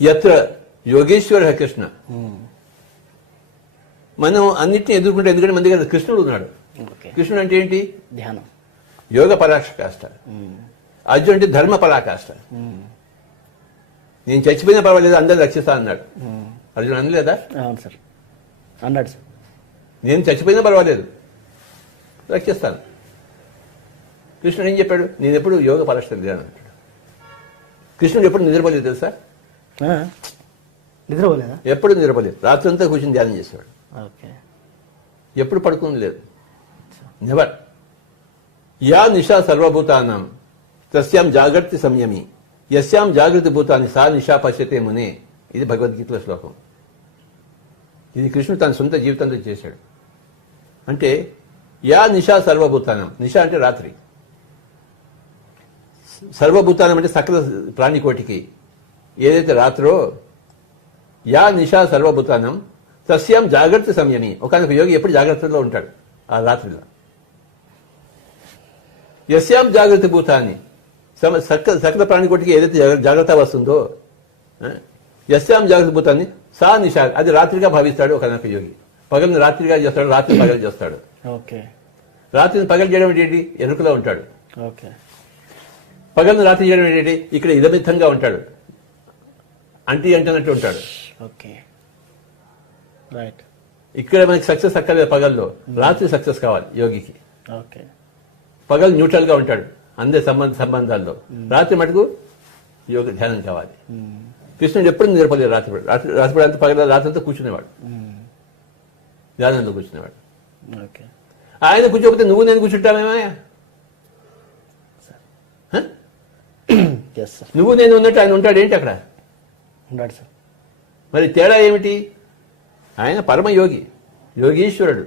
యత్ర యోగేశ్వర కృష్ణ. మనం అన్నింటినీ ఎదుర్కొంటే ఎందుకంటే మన దగ్గర కృష్ణుడు ఉన్నాడు. కృష్ణుడు అంటే ఏంటి? ధ్యానం, యోగ పరాకాష్ట. అర్జున్ అంటే ధర్మ పరాకాష్ట. నేను చచ్చిపోయినా పర్వాలేదు అందరూ రక్షిస్తా అన్నాడు అర్జున్. అనలేదా? అవును సార్, అన్నాడు సార్. నేను చచ్చిపోయినా పర్వాలేదు రక్షిస్తాను. కృష్ణుడు ఏం చెప్పాడు? నేను ఎప్పుడు యోగ పరాష్ట అంటాడు. కృష్ణుడు ఎప్పుడు నిద్రపోలేదు తెలుసా? నిద్రపోలేదా? ఎప్పుడు నిద్రపోలేదు. రాత్రంతా కూర్చొని ధ్యానం చేసేవాడు. ఓకే. ఎప్పుడు పడుకుని లేదు. నెవర్. యా నిషా సర్వభూతానం తస్యాం జాగ్రత్త సంయమి యస్యాం జాగృతి భూతాన్ని సా నిషా పశ్యతే మునే. ఇది భగవద్గీతలో శ్లోకం. ఇది కృష్ణుడు తన సొంత జీవితంలో చేశాడు. అంటే యా నిషా సర్వభూతానం. నిషా అంటే రాత్రి. సర్వభూతానం అంటే సకల ప్రాణికోటికి ఏదైతే రాత్రో యా నిషా సర్వభూతానం తస్యాం జాగ్రత్త సంయమి. ఒకనొక యోగి ఎప్పుడు జాగ్రత్తలో ఉంటాడు ఆ రాత్రిలో. యస్యాం జాగ్రత్త భూతాన్ని సకల ప్రాణికోటికి ఏదైతే జాగ్రత్త వస్తుందో యస్యాం జాగ్రత్త భూతాన్ని సా నిషా అది రాత్రిగా భావిస్తాడు ఒకనొక యోగి. పగల్ని రాత్రిగా చేస్తాడు, రాత్రి పగలు చేస్తాడు. రాత్రిని పగలు చేయడం ఏంటి? ఎరుకలో ఉంటాడు. పగల్ని రాత్రి చేయడం ఏంటి? ఇక్కడ ఇదమిత్తంగా ఉంటాడు, అంటున్నట్టు ఉంటాడు. ఇక్కడ మనకి సక్సెస్ అక్కర్లేదు పగల్లో, రాత్రి సక్సెస్ కావాలి యోగికి. పగలు న్యూట్రల్ గా ఉంటాడు అందరి సంబంధాల్లో, రాత్రి మటుకు యోగ ధ్యానం కావాలి. కృష్ణుడు ఎప్పుడు నిద్రపోలేదు. రాత్రి అంతా పగల రాత్రి అంతా కూర్చునేవాడు, ధ్యానంలో కూర్చునేవాడు. ఆయన కూర్చోకపోతే నువ్వు నేను కూర్చుంటామేమయ్యా? నువ్వు నేను ఉన్నట్టు ఆయన ఉంటాడు ఏంటి అక్కడ? మరి తేడా ఏమిటి? ఆయన పరమయోగి, యోగీశ్వరుడు.